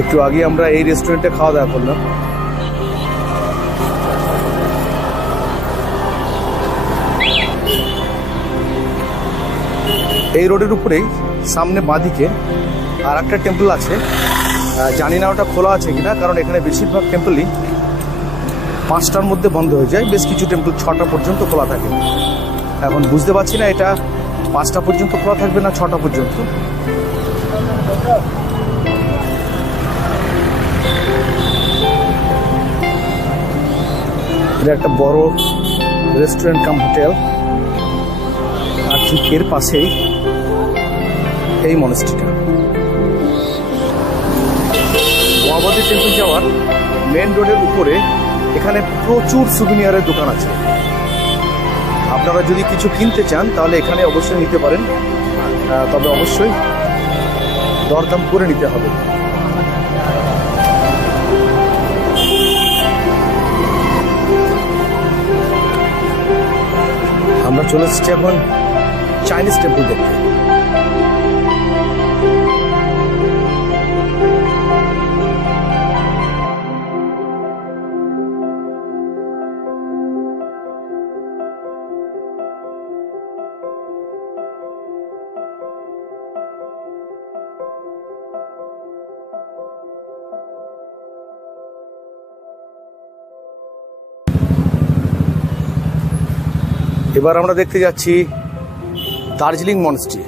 একটু আগে আমরা এই রেস্টুরেন্টে খাওয়া দাওয়া করলাম। এই রোডের উপরেই সামনে বাঁদিকে আর একটা টেম্পল আছে, জানি না ওটা খোলা আছে কিনা, কারণ এখানে বেশিরভাগ টেম্পলই 5টার মধ্যে বন্ধ হয়ে যায়। বেশ কিছু টেম্পল 6টা পর্যন্ত খোলা থাকে। এখন বুঝতে পারছি না এটা 5টা পর্যন্ত খোলা থাকবে না 6টা পর্যন্ত। এটা একটা বড় রেস্টুরেন্ট কাম হোটেল, আর ঠিক এর পাশেই এই মনস্ট্রিটা। মহাবোধি টেম্পল যাওয়ার মেন রোডের উপরে এখানে প্রচুর সুভিনিয়ারের দোকান আছে। আপনারা যদি কিছু কিনতে চান তাহলে এখানে অবশ্যই নিতে পারেন, তবে অবশ্যই দরদাম করে নিতে হবে। আমরা চলে এসেছি এখন চাইনিজ টেম্পল দেখতে। এবার আমরা দেখতে যাচ্ছি দার্জিলিং মনস্ট্রি।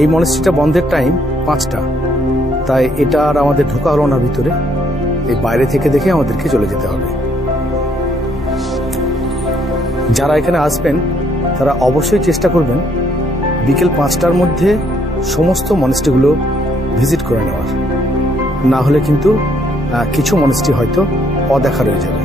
এই মনস্ট্রিটা বন্ধের টাইম 5টা, তাই এটা আর আমাদের ঢোকা হলো না ভিতরে। এই বাইরে থেকে দেখে আমাদেরকে চলে যেতে হবে। যারা এখানে আসবেন তারা অবশ্যই চেষ্টা করবেন বিকেল 5টার মধ্যে সমস্ত মনস্ট্রিগুলো ভিজিট করে নেওয়ার, না হলে কিন্তু কিছু মনস্ট্রি হয়তো অদেখা রয়ে যাবে।